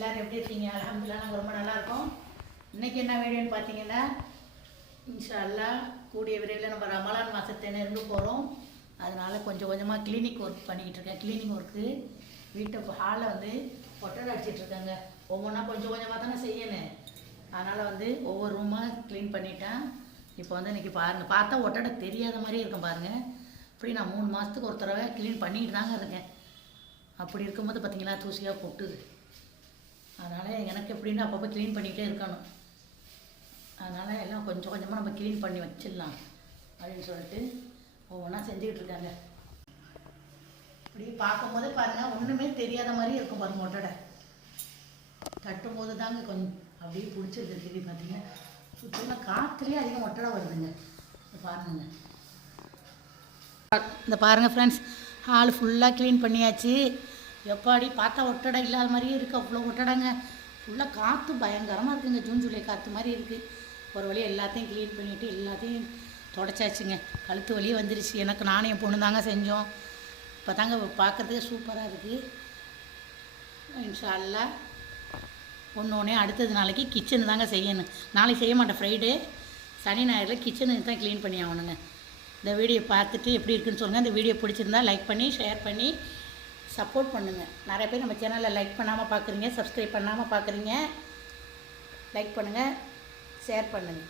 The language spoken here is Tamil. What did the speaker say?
எல்லோரும் எப்படி இருக்கீங்க? அல்ஹம்துலில்லாஹ் நாங்கள் ரொம்ப நல்லாயிருக்கோம். இன்றைக்கி என்ன வீடியோன்னு பார்த்தீங்கன்னா, இன்ஷா அல்லாஹ் கூடிய விரைவில் நம்ம ரமலான் மாதத்தை நெருங்க போகிறோம். அதனால் கொஞ்சம் கொஞ்சமாக கிளீனிக் ஒர்க் பண்ணிக்கிட்டு இருக்கேன். கிளீனிங் ஒர்க்கு வீட்டை ஹாலை வந்து ஒட்டடை அடிச்சிட்ருக்காங்க. ஒவ்வொன்றா கொஞ்சம் கொஞ்சமாக தானே செய்யணும். அதனால் வந்து ஒவ்வொரு ரூமாக க்ளீன் பண்ணிட்டேன். இப்போ வந்து இன்றைக்கி பாருங்கள், பார்த்தா ஒட்டடை தெரியாத மாதிரி இருக்கும் பாருங்கள். இப்படி நான் 3 மாதத்துக்கு ஒரு தடவை க்ளீன் பண்ணிட்டு தாங்க இருக்கேன். அப்படி இருக்கும்போது பார்த்திங்களா தூசியாக கொட்டுது. அதனால் எனக்கு எப்படின்னா அப்பப்போ க்ளீன் பண்ணிகிட்டே இருக்கணும். அதனால் எல்லாம் கொஞ்சம் கொஞ்சமாக நம்ம க்ளீன் பண்ணி வச்சிடலாம் அப்படின்னு சொல்லிட்டு ஒவ்வொன்றா செஞ்சுக்கிட்டு இருக்காங்க. இப்படி பார்க்கும்போது பாருங்கள், ஒன்றுமே தெரியாத மாதிரி இருக்கும் பாருங்கள். ஒட்டடை தட்டும்போது தாங்க கொஞ்சம் அப்படியே பிடிச்சிருக்கு. திரும்பி பார்த்தீங்கன்னா சுத்தமாக காற்றுலேயே அதிகம் ஒட்டடை வருதுங்க. பாருங்க, இந்த பாருங்கள் ஃப்ரெண்ட்ஸ், ஹால் ஃபுல்லாக க்ளீன் பண்ணியாச்சு. எப்பாடி பார்த்தா ஒட்டடை இல்லாத மாதிரியே இருக்குது. அவ்வளோ ஒட்டடைங்க. ஃபுல்லாக காற்று பயங்கரமாக இருக்குங்க. ஜூன் ஜூலை காற்று மாதிரி இருக்குது. ஒரு வழி எல்லாத்தையும் க்ளீன் பண்ணிவிட்டு எல்லாத்தையும் தொடச்சாச்சுங்க. கழுத்து வலியே வந்துருச்சு எனக்கு. நானும் என் பொண்ணு தாங்க செஞ்சோம். இப்போ தாங்க பார்க்குறதுக்கு சூப்பராக இருக்குது. இன்ஷா அல்லாஹ் ஒன்று அடுத்தது நாளைக்கு கிச்சனு தாங்க செய்யணும். நாளைக்கு செய்ய மாட்டேன், ஃப்ரைடே சனி ஞாயிறில் கிச்சனுக்கு தான் க்ளீன் பண்ணி ஆகணுங்க. இந்த வீடியோ பார்த்துட்டு எப்படி இருக்குன்னு சொல்லுங்கள். இந்த வீடியோ பிடிச்சிருந்தா லைக் பண்ணி ஷேர் பண்ணி சப்போர்ட் பண்ணுங்கள். நிறைய பேர் நம்ம சேனலில் லைக் பண்ணாமல் பார்க்குறீங்க, சப்ஸ்கிரைப் பண்ணாமல் பார்க்குறீங்க. லைக் பண்ணுங்கள், ஷேர் பண்ணுங்கள்.